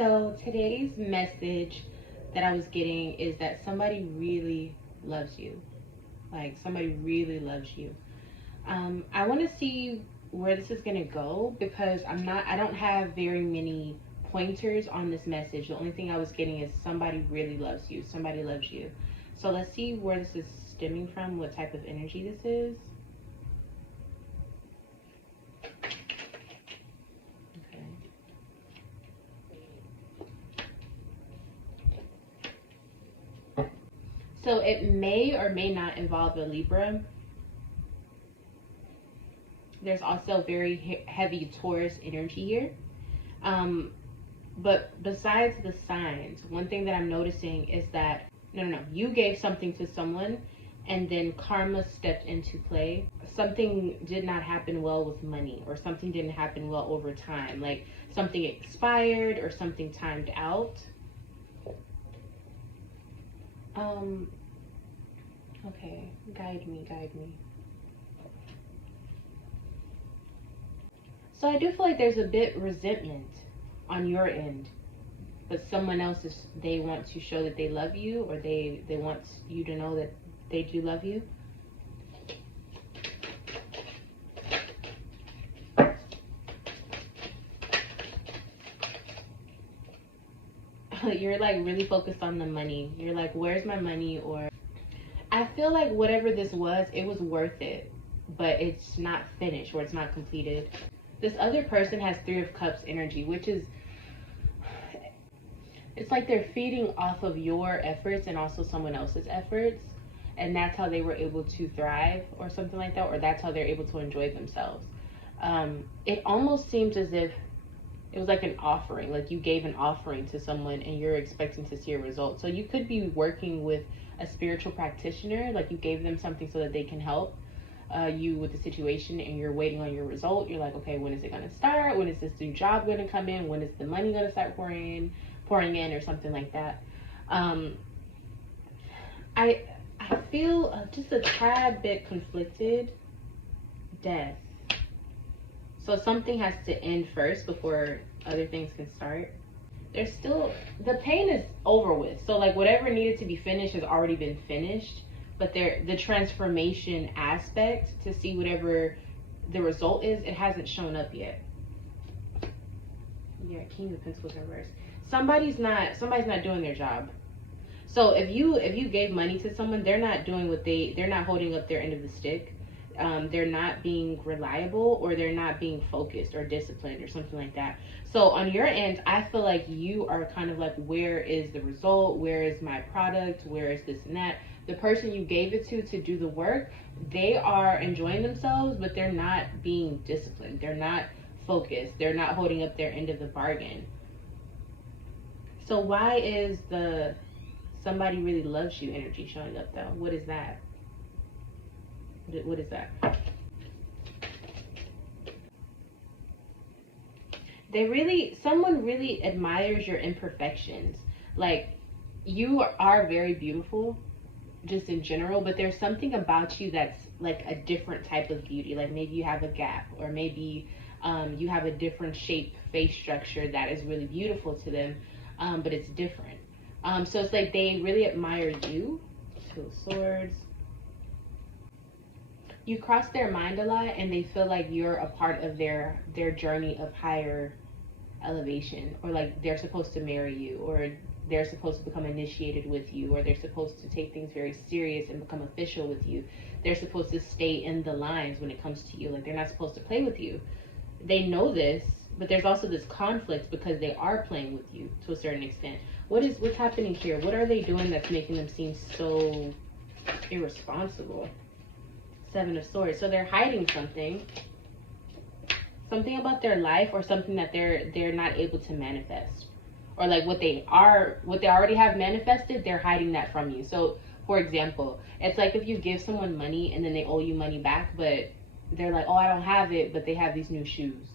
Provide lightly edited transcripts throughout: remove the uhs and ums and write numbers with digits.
So today's message that I was getting is that somebody really loves you. Like somebody really loves you. I want to see where this is gonna go because I don't have very many pointers on this message. The only thing I was getting is somebody really loves you. Somebody loves you. So let's see where this is stemming from, what type of energy this is. So it may or may not involve a Libra. There's also very heavy Taurus energy here. But besides the signs, one thing that I'm noticing is that, no, you gave something to someone and then karma stepped into play. Something did not happen well with money, or something didn't happen well over time. Like something expired or something timed out. Okay, guide me. So I do feel like there's a bit resentment on your end, but someone else they want to show that they love you, or they want you to know that they do love you. You're like really focused on the money. You're like, where's my money? Or I feel like whatever this was, it was worth it, but it's not finished or it's not completed. This other person has Three of Cups energy, which is, it's like they're feeding off of your efforts and also someone else's efforts. And that's how they were able to thrive or something like that. Or that's how they're able to enjoy themselves. It almost seems as if it was like an offering. Like you gave an offering to someone and you're expecting to see a result. So you could be working with a spiritual practitioner. Like you gave them something so that they can help you with the situation, and you're waiting on your result. You're like, okay, when is it going to start? When is this new job going to come in? When is the money going to start pouring in or something like that? I feel just a tad bit conflicted. Death. So something has to end first before other things can start. There's still, the pain is over with. So like whatever needed to be finished has already been finished. But the transformation aspect to see whatever the result is, it hasn't shown up yet. Yeah, King of Pentacles in reverse. Somebody's not doing their job. So if you gave money to someone, they're not doing they're not holding up their end of the stick. They're not being reliable, or they're not being focused or disciplined or something like that. So on your end, I feel like you are kind of like, where is the result? Where is my product? Where is this and that? The person you gave it to do the work, they are enjoying themselves, but they're not being disciplined. They're not focused. They're not holding up their end of the bargain. So why is the somebody really loves you energy showing up though? What is that? What is that? Someone really admires your imperfections. Like, you are very beautiful just in general, but there's something about you that's like a different type of beauty. Like maybe you have a gap, or maybe you have a different shape, face structure that is really beautiful to them, but it's different. So it's like they really admire you. Two of Swords. You cross their mind a lot, and they feel like you're a part of their journey of higher elevation, or like they're supposed to marry you, or they're supposed to become initiated with you, or they're supposed to take things very serious and become official with you. They're supposed to stay in the lines when it comes to you. Like they're not supposed to play with you. They know this, but there's also this conflict because they are playing with you to a certain extent. What's happening here? What are they doing that's making them seem so irresponsible? Seven of Swords. So they're hiding something about their life, or something that they're not able to manifest, or like what they already have manifested, they're hiding that from you. So for example, it's like if you give someone money and then they owe you money back, but they're like, oh, I don't have it, but they have these new shoes.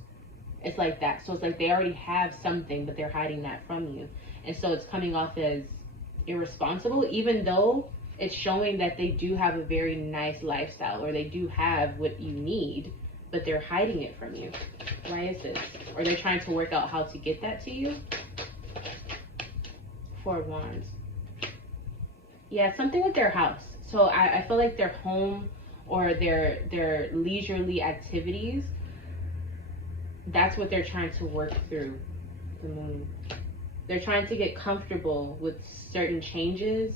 It's like that. So it's like they already have something, but they're hiding that from you. And so it's coming off as irresponsible, even though it's showing that they do have a very nice lifestyle, or they do have what you need, but they're hiding it from you. Why is this? Or they're trying to work out how to get that to you. Four of Wands. Yeah, something with their house. So I feel like their home or their leisurely activities, that's what they're trying to work through. The Moon. They're trying to get comfortable with certain changes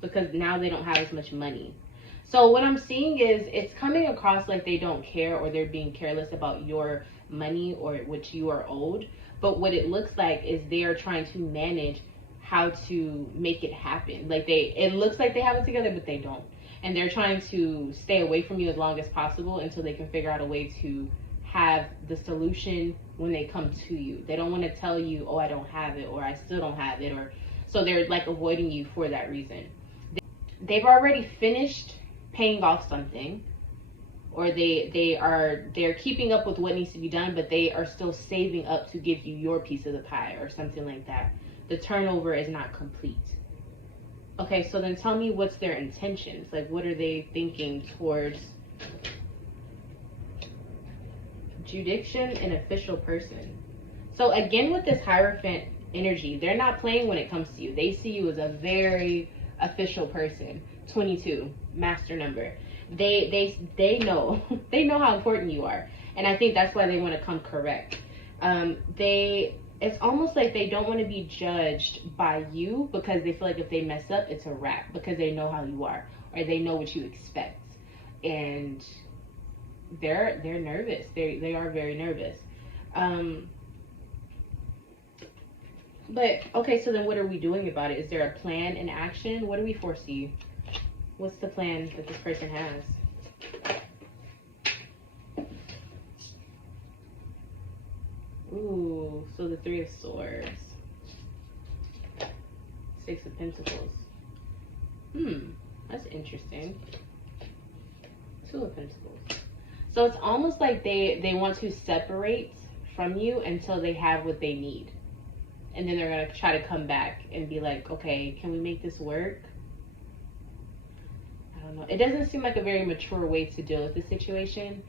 because now they don't have as much money. So what I'm seeing is it's coming across like they don't care or they're being careless about your money or which you are owed. But what it looks like is they are trying to manage how to make it happen. Like it looks like they have it together, but they don't. And they're trying to stay away from you as long as possible until they can figure out a way to have the solution when they come to you. They don't want to tell you, oh, I don't have it, or I still don't have it, or so they're like avoiding you for that reason. They've already finished paying off something, or they're keeping up with what needs to be done, but they are still saving up to give you your piece of the pie or something like that. The turnover is not complete. Okay, so then tell me what's their intentions. Like, what are they thinking towards jurisdiction and official person? So again, with this Hierophant energy, they're not playing when it comes to you. They see you as a very official person. 22, master number. They know they know how important you are, and I think that's why they want to come correct. It's almost like they don't want to be judged by you because they feel like if they mess up, it's a wrap because they know how you are or they know what you expect, and they're nervous. They are very nervous. But okay, so then what are we doing about it? Is there a plan in action? What do we foresee? What's the plan that this person has? Ooh, so the Three of Swords. Six of Pentacles. That's interesting. Two of Pentacles. So it's almost like they want to separate from you until they have what they need. And then they're going to try to come back and be like, okay, can we make this work? I don't know. It doesn't seem like a very mature way to deal with the situation.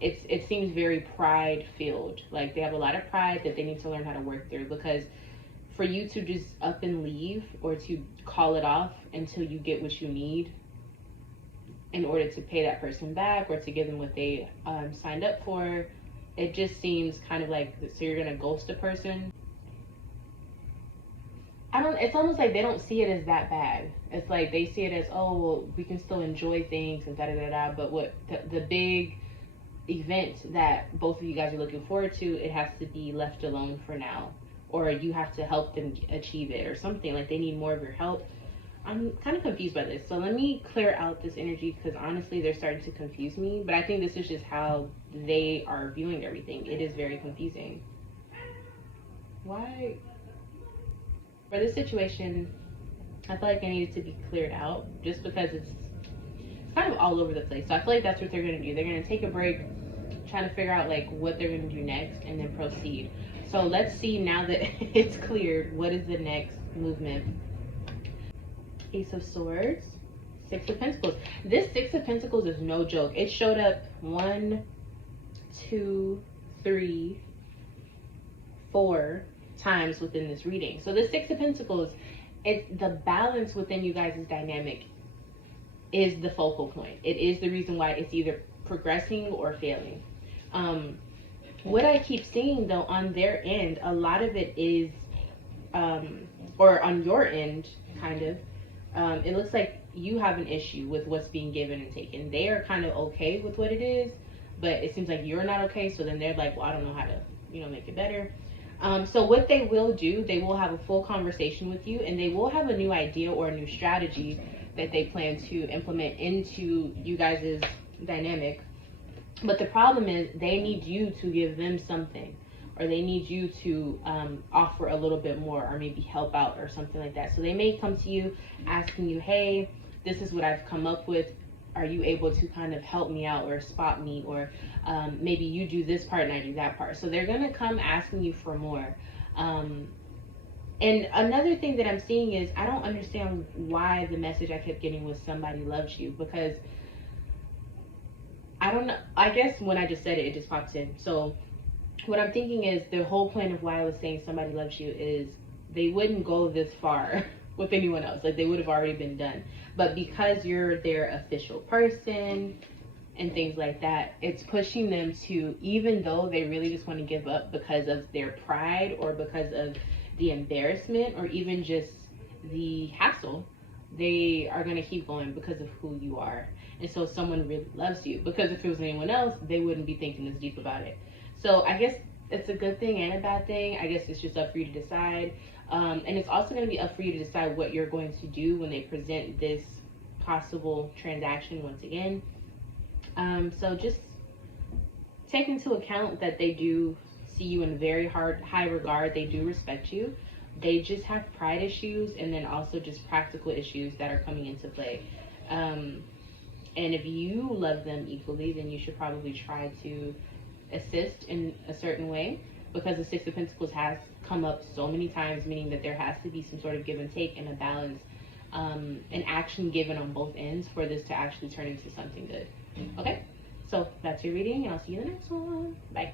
It seems very pride filled. Like they have a lot of pride that they need to learn how to work through, because for you to just up and leave or to call it off until you get what you need in order to pay that person back or to give them what they signed up for, it just seems kind of like, so you're going to ghost a person. It's almost like they don't see it as that bad. It's like they see it as, oh, well, we can still enjoy things and da-da-da-da, but what the big event that both of you guys are looking forward to, it has to be left alone for now, or you have to help them achieve it or something. Like they need more of your help. I'm kind of confused by this, so let me clear out this energy, because honestly they're starting to confuse me, but I think this is just how they are viewing everything. It is very confusing. Why? For this situation, I feel like I needed to be cleared out just because it's kind of all over the place. So I feel like that's what they're going to do. They're going to take a break, trying to figure out like what they're going to do next, and then proceed. So let's see, now that it's cleared, what is the next movement? Ace of Swords, Six of Pentacles. This Six of Pentacles is no joke. It showed up 1, 2, 3, 4 times within this reading. So the Six of Pentacles, it's the balance within you guys' dynamic is the focal point. It is the reason why it's either progressing or failing. What I keep seeing though on their end, a lot of it is, or on your end, kind of, it looks like you have an issue with what's being given and taken. They are kind of okay with what it is, but it seems like you're not okay. So then they're like, well, I don't know how to, make it better. So what they will do, they will have a full conversation with you, and they will have a new idea or a new strategy that they plan to implement into you guys' dynamic. But the problem is they need you to give them something, or they need you to offer a little bit more, or maybe help out or something like that. So they may come to you asking you, hey, this is what I've come up with. Are you able to kind of help me out or spot me, or maybe you do this part and I do that part. So they're going to come asking you for more. And another thing that I'm seeing is, I don't understand why the message I kept getting was somebody loves you, because I don't know. I guess when I just said it, it just popped in. So what I'm thinking is the whole point of why I was saying somebody loves you is they wouldn't go this far with anyone else. Like, they would have already been done. But because you're their official person and things like that, it's pushing them to, even though they really just want to give up because of their pride or because of the embarrassment or even just the hassle, they are going to keep going because of who you are. And so someone really loves you, because if it was anyone else, they wouldn't be thinking this deep about it. So I guess it's a good thing and a bad thing. I guess it's just up for you to decide. And it's also going to be up for you to decide what you're going to do when they present this possible transaction once again. So just take into account that they do see you in very high regard. They do respect you. They just have pride issues, and then also just practical issues that are coming into play. And if you love them equally, then you should probably try to assist in a certain way, because the Six of Pentacles has come up so many times, meaning that there has to be some sort of give and take and a balance, an action given on both ends for this to actually turn into something good. Okay, so that's your reading, and I'll see you in the next one. Bye.